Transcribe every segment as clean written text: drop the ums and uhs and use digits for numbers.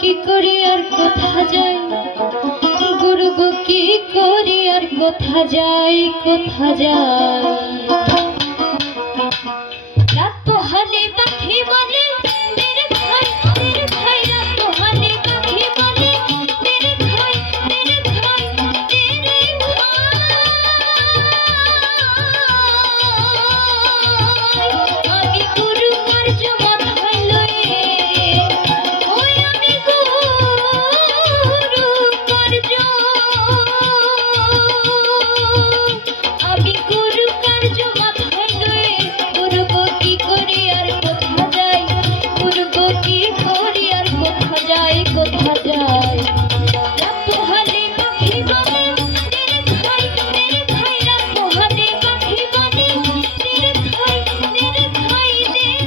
কি করি আর কোথা যাই, গুরু গো কি করি আর কোথা যাই, কোথা যাই। রাত পোহালে পাখি বলে তেরে ভাই, তেরে ভাই। রাত পোহালে পাখি বলে তেরে ভাই, তেরে ভাই, তেরে ভাই। আমি গুরু কার্য মাথায় লয়ে, ওই আমি গুরু কার্য, আমি গুরু কার্য মাথায় লয়ে। গুরু গো কি করি আর কোথা যাই, গুরু গো কি করি আর কোথা যাই, কোথা যাই। রাত পোহালে পাখি বলে তেরে ভাই, তেরে ভাই। রাত পোহালে পাখি বলে তেরে ভাই, তেরে ভাই, তেরে ভাই।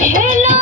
খেলা